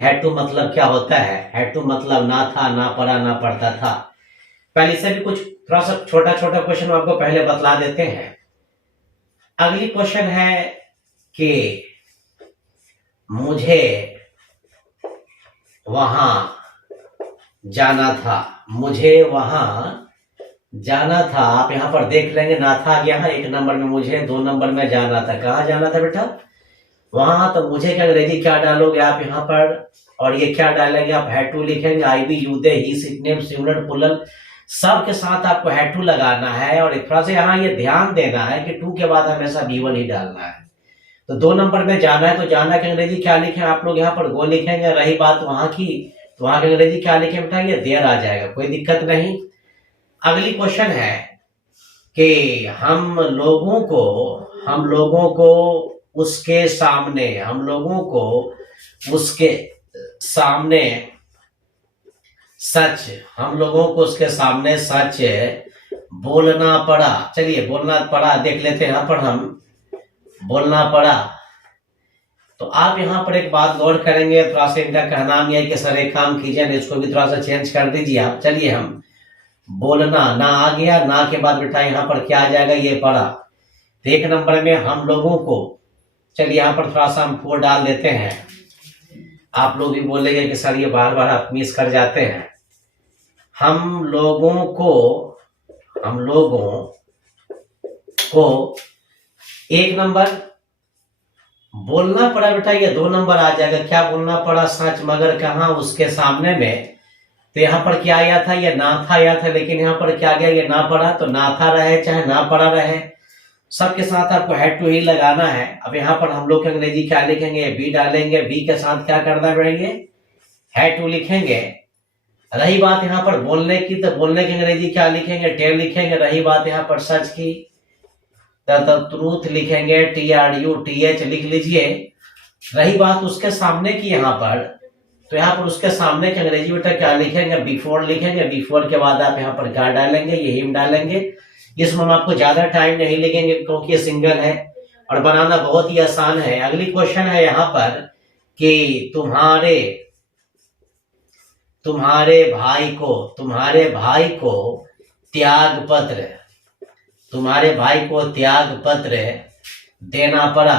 Had to मतलब क्या होता है? हैड टू मतलब ना था, ना पढ़ा, ना पढ़ता था। पहले से भी कुछ थोड़ा सा छोटा छोटा क्वेश्चन आपको पहले बतला देते हैं। अगली क्वेश्चन है कि मुझे वहां जाना था। मुझे वहां जाना था। आप यहां पर देख लेंगे ना था गया है, 1 नंबर में मुझे, 2 नंबर में जाना था। कहाँ जाना था बेटा? वहां। तो मुझे क्या अंग्रेजी क्या डालोगे आप यहाँ पर, और ये क्या डालेंगे आप? हैड टू लिखेंगे। I be you they he sit name similar plural सब के साथ आपको हैड टू लगाना है। और थोड़ा सा यहाँ ये ध्यान देना है कि टू के बाद हमेशा B1 ही डालना है। तो 2 नंबर में जाना है, तो जाना के अंग्रेजी क्या लिखे आप लोग यहाँ पर? गो लिखेंगे। रही बात वहां की, तो वहां के अंग्रेजी क्या लिखे बेटा? ये देर आ जाएगा, कोई दिक्कत नहीं। अगली क्वेश्चन है कि हम लोगों को उसके सामने, हम लोगों को उसके सामने सच, हम लोगों को उसके सामने सच बोलना पड़ा। चलिए बोलना पड़ा देख लेते हैं। यहां पर हम बोलना पड़ा, तो आप यहां पर एक बात गौर करेंगे। थोड़ा सा इनका कहना यह है कि सर एक काम कीजिए ना, इसको भी थोड़ा सा चेंज कर दीजिए आप। चलिए हम बोलना, ना आ गया, ना के बाद बेटा यहाँ पर क्या आ जाएगा? ये पड़ा। तो 1 नंबर में हम लोगों को, चलिए यहाँ पर थोड़ा सा हम 4 डाल देते हैं। आप लोग भी बोलेंगे कि सर ये बार बार आप मिस कर जाते हैं। हम लोगों को 1 नंबर बोलना पड़ा बेटा, ये 2 नंबर आ जाएगा। क्या बोलना पड़ा? सच, मगर कहा? उसके सामने में। तो यहाँ पर क्या आया था? ये ना था आया था, लेकिन यहाँ पर क्या गया? ये ना पड़ा। तो ना था रहे चाहे ना पड़ा रहे, सबके साथ आपको हैड टू ही लगाना है। अब यहाँ पर हम लोग के अंग्रेजी क्या लिखेंगे? बी डालेंगे। बी के साथ क्या करना पड़ेंगे? हैड टू लिखेंगे। रही बात यहाँ पर बोलने की, तो बोलने की अंग्रेजी क्या लिखेंगे? टेल लिखेंगे। रही बात यहाँ पर सच की, तो ट्रूथ लिखेंगे। TRUTH लिख लीजिए। रही बात उसके सामने की यहाँ पर, तो यहाँ पर उसके सामने के अंग्रेजी बेटा क्या लिखेंगे? बिफोर लिखेंगे। बिफोर के बाद आप यहाँ पर क्या डालेंगे? ये हिम डालेंगे। इसमें हम आपको ज्यादा टाइम नहीं लगेंगे क्योंकि ये सिंगल है और बनाना बहुत ही आसान है। अगली क्वेश्चन है यहाँ पर कि तुम्हारे भाई को त्याग पत्र देना पड़ा।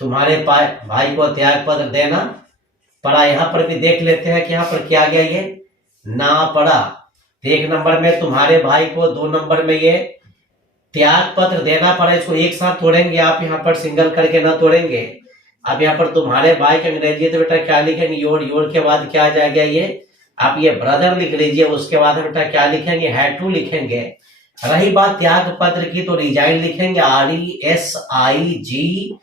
तुम्हारे भाई को त्याग पत्र देना पड़ा। यहाँ पर भी देख लेते हैं कि यहाँ पर क्या गया? ये ना पड़ा। 1 नंबर में तुम्हारे भाई को, 2 नंबर में ये त्याग पत्र देना पड़ा। इसको एक साथ तोड़ेंगे आप, यहाँ पर सिंगल करके ना तोड़ेंगे। अब यहाँ पर तुम्हारे भाई के अंग्रेजी तो बेटा क्या लिखेंगे? योर के बाद क्या आ जाएगा? ये आप ये ब्रदर लिख लीजिए। उसके बाद बेटा क्या लिखेंगे? हैड टू लिखेंगे। रही बात त्याग पत्र की, तो रिजाइन लिखेंगे। RESIGN।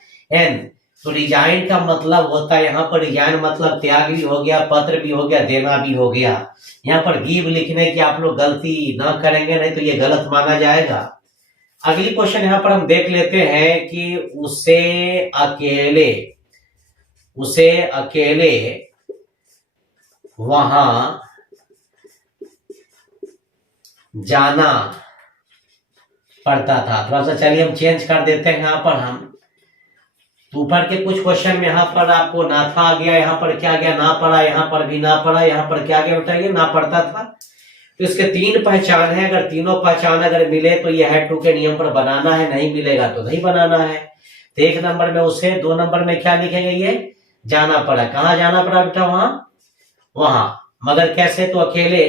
तो रिजाइन का मतलब होता है यहाँ पर, रिजाइन मतलब त्याग भी हो गया, पत्र भी हो गया, देना भी हो गया। यहाँ पर गिव लिखने की आप लोग गलती ना करेंगे, नहीं तो ये गलत माना जाएगा। अगली क्वेश्चन यहाँ पर हम देख लेते हैं कि उसे अकेले वहां जाना पड़ता था। थोड़ा सा चलिए हम चेंज कर देते हैं। यहाँ पर हम ऊपर के कुछ क्वेश्चन में यहाँ पर आपको ना था आ गया, यहाँ पर क्या गया? ना पड़ा। यहाँ पर भी ना पड़ा। यहाँ पर क्या गया बताइए? ना पड़ता था। तो इसके 3 पहचान है। अगर तीनों पहचान अगर मिले तो ये हैड टू के नियम पर बनाना है, नहीं मिलेगा तो नहीं बनाना है। तो 1 नंबर में उसे, 2 नंबर में क्या लिखेंगे? ये जाना पड़ा। कहाँ जाना पड़ा बेटा? वहां। मगर कैसे? तो अकेले।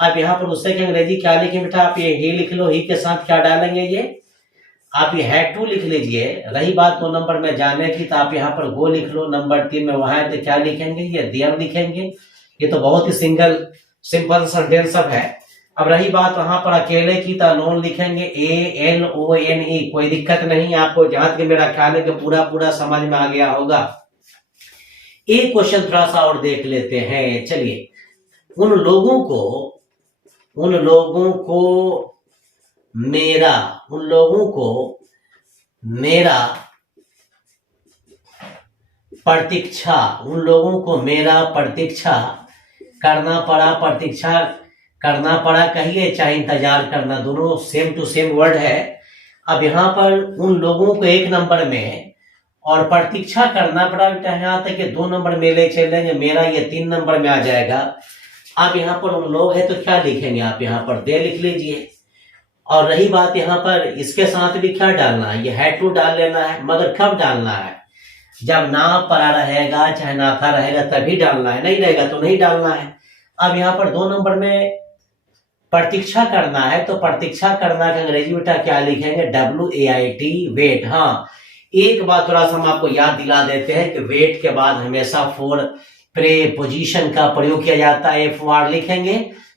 अब यहाँ पर उससे के अंग्रेजी क्या लिखे बेटा? आप ये ही लिख लो। ही के साथ क्या डालेंगे? ये आप ये हैड टू लिख लीजिए। रही बात 2 नंबर में जाने की, तो आप यहाँ पर गो लिख लो। नंबर 3 में वहां तो क्या लिखेंगे? ये देयर लिखेंगे। ये तो बहुत ही सिंपल सेंटेंस सब है। अब रही बात वहां पर अकेले की, तो अलोन लिखेंगे। ALONE। कोई दिक्कत नहीं, आपको जहां तक मेरा ख्याल है कि पूरा समझ में आ गया होगा। एक क्वेश्चन थोड़ा सा और देख leते हैं। चलिए, उन लोगों को मेरा प्रतीक्षा करना पड़ा। प्रतीक्षा करना पड़ा कहिए चाहे इंतजार करना, दोनों सेम टू सेम वर्ड है। अब यहाँ पर उन लोगों को 1 नंबर में और प्रतीक्षा करना पड़ा बेटा यहाँ तक कि 2 नंबर में ले चलेंगे, मेरा ये 3 नंबर में आ जाएगा। अब यहाँ पर उन लोग है तो क्या लिखेंगे आप यहाँ पर दे लिख लीजिए। और रही बात यहाँ पर इसके साथ भी क्या डालना है, ये हैड टू डाल लेना है, मगर कब डालना है, जब ना पड़ा रहेगा चाहे ना था रहेगा तभी डालना है, नहीं रहेगा तो नहीं डालना है। अब यहाँ पर 2 नंबर में प्रतीक्षा करना है, तो प्रतीक्षा करना का अंग्रेजी बेटा क्या लिखेंगे, WAIT वेट। हाँ, एक बात थोड़ा सा हम आपको याद दिला देते हैं कि वेट के बाद हमेशा फॉर प्रेपोजिशन का प्रयोग किया जाता है, FOR लिखेंगे।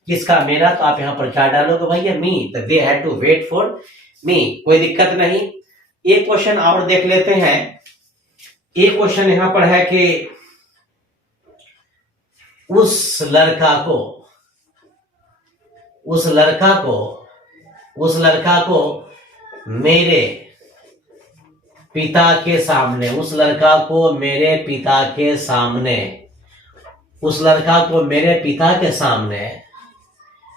किसका, मेरा, तो आप यहाँ पर क्या डालोगे भैया, मी, तो they had to wait for me, कोई दिक्कत नहीं। एक क्वेश्चन और देख लेते हैं। एक क्वेश्चन यहाँ पर है कि उस लड़का को मेरे पिता के सामने, उस लड़का को मेरे पिता के सामने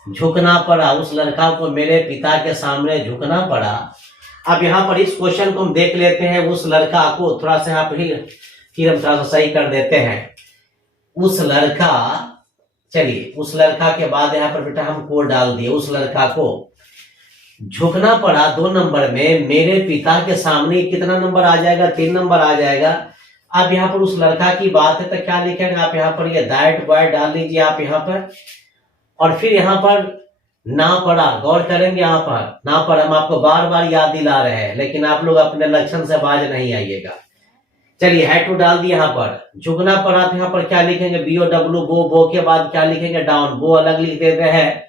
झुकना पड़ा, उस लड़का को मेरे पिता के सामने झुकना पड़ा। अब यहाँ पर इस क्वेश्चन को हम देख लेते हैं। उस लड़का को थोड़ा सा यहाँ फिर हम थोड़ा सा सही कर देते हैं। उस लड़का, चलिए उस लड़का के बाद यहाँ पर बेटा हम को डाल दिए, उस लड़का को झुकना पड़ा 2 नंबर में मेरे पिता के सामने, कितना नंबर आ जाएगा, 3 नंबर आ जाएगा। अब यहाँ पर उस लड़का की बात है तो क्या लिखेंगे आप यहाँ पर, ये दैट बॉय डाल लीजिए आप यहाँ पर। और फिर यहाँ पर ना पड़ा, गौर करेंगे यहाँ पर ना पड़ा, हम आपको बार बार याद दिला रहे हैं, लेकिन आप लोग अपने लक्षण से बाज नहीं आइएगा। चलिए हैड टू डाल दिया यहाँ पर, झुकना पड़ा तो यहाँ पर क्या लिखेंगे, BOW, बो के बाद क्या लिखेंगे, डाउन, बो अलग लिख देते हैं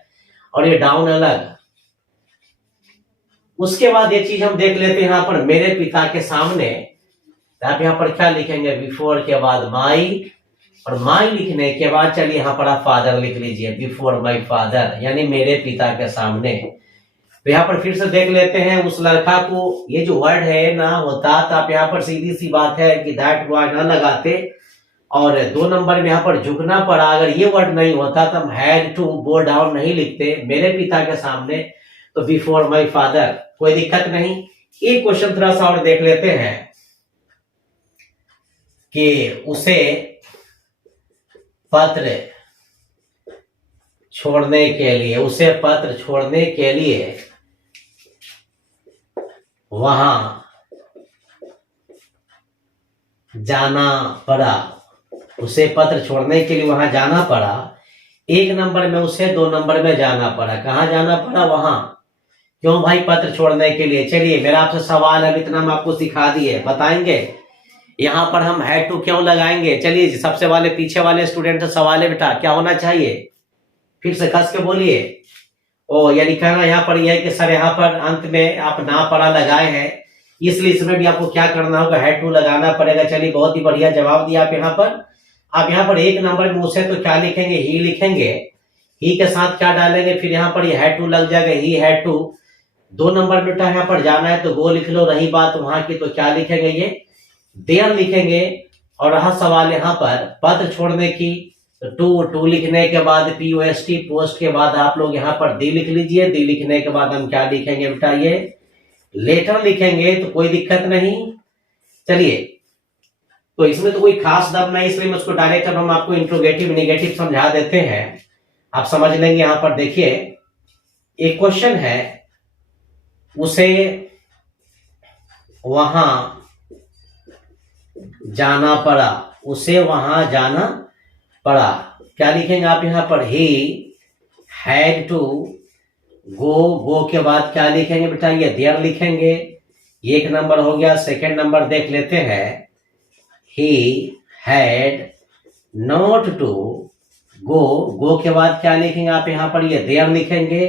और ये डाउन अलग। उसके बाद एक चीज हम देख लेते हैं यहाँ पर, मेरे पिता के सामने, आप यहाँ पर क्या लिखेंगे, बिफोर के बाद माई, और माई लिखने के बाद चलिए यहाँ पर आप फादर लिख लीजिए, बिफोर माई फादर, यानी मेरे पिता के सामने। तो यहाँ पर फिर से देख लेते हैं, उस लड़का को, ये जो वर्ड है ना होता तो आप यहाँ पर सीधी सी बात है कि दैट वर्ड ना लगाते, और 2 नंबर में यहाँ पर झुकना पड़ा, अगर ये वर्ड नहीं होता तो हम हैड टू बो डाउन नहीं लिखते, मेरे पिता के सामने, तो बिफोर माई फादर, कोई दिक्कत नहीं। एक क्वेश्चन थोड़ा सा और देख लेते हैं कि उसे पत्र छोड़ने के लिए वहां जाना पड़ा, उसे पत्र छोड़ने के लिए वहां जाना पड़ा। 1 नंबर में उसे 2 नंबर में जाना पड़ा, कहाँ जाना पड़ा, वहां। क्यों भाई, पत्र छोड़ने के लिए। चलिए मेरा आपसे सवाल है, इतना हम आपको सिखा दिए, बताएंगे यहाँ पर हम हैड टू क्यों लगाएंगे। चलिए सबसे वाले पीछे वाले स्टूडेंट से सवाल है बेटा, क्या होना चाहिए, फिर से कस के बोलिए। ओ यानी कहना यहाँ पर यह है कि सर यहाँ पर अंत में आप ना पढ़ा लगाए हैं, इसलिए इसमें भी आपको क्या करना होगा, हैड टू लगाना पड़ेगा। चलिए बहुत ही बढ़िया जवाब दिया आप यहाँ पर। आप यहाँ पर 1 नंबर में उसे तो क्या लिखेंगे, ही लिखेंगे, ही के साथ क्या डालेंगे, फिर यहाँ पर ये हैड टू लग जाएगा, ही हैड टू। 2 नंबर बेटा यहाँ पर जाना है तो गो लिख लो, रही बात वहां की तो क्या लिखेंगे, ये देयर लिखेंगे। और रहा सवाल यहाँ पर पत्र छोड़ने की, तो टू लिखने के बाद POST, पोस्ट के बाद आप लोग यहाँ पर दी लिख लीजिए, दी लिखने के बाद हम क्या लिखेंगे बेटा, ये लेटर लिखेंगे, तो कोई दिक्कत नहीं। चलिए तो इसमें तो कोई खास दम नहीं, इसलिए मैं उसको डायरेक्ट हम आपको इंट्रोगेटिव नेगेटिव समझा देते हैं, आप समझ लेंगे। यहाँ पर देखिए एक क्वेश्चन है, उसे वहां जाना पड़ा, उसे वहां जाना पड़ा, क्या लिखेंगे आप यहाँ पर, ही हैड टू गो के बाद क्या लिखेंगे बेटा, ये देयर लिखेंगे। 1 नंबर हो गया। 2nd नंबर देख लेते हैं, he had not to go के बाद क्या लिखेंगे आप यहाँ पर, ये देयर लिखेंगे।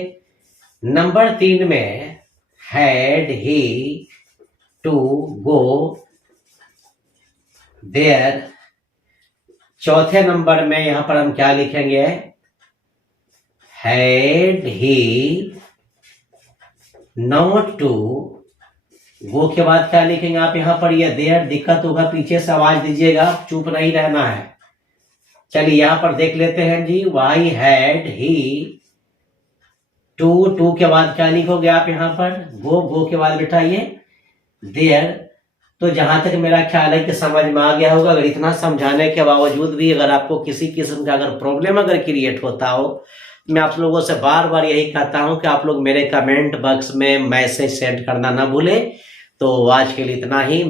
नंबर 3 में had he to go there. 4थे नंबर में यहां पर हम क्या लिखेंगे, had he not to go के बाद क्या लिखेंगे आप यहाँ पर, ये देयर। दिक्कत होगा पीछे से आवाज दीजिएगा, चुप नहीं रहना है। चलिए यहां पर देख लेते हैं जी, वाई हैड ही टू के बाद क्या लिखोगे आप यहाँ पर, गो के बाद बेटा ये देयर। तो जहां तक मेरा ख्याल है कि समझ में आ गया होगा। अगर इतना समझाने के बावजूद भी अगर आपको किसी किस्म का अगर प्रॉब्लम अगर क्रिएट होता हो, मैं आप लोगों से बार बार यही कहता हूं कि आप लोग मेरे कमेंट बॉक्स में मैसेज सेंड करना ना भूलें। तो आज के लिए इतना ही।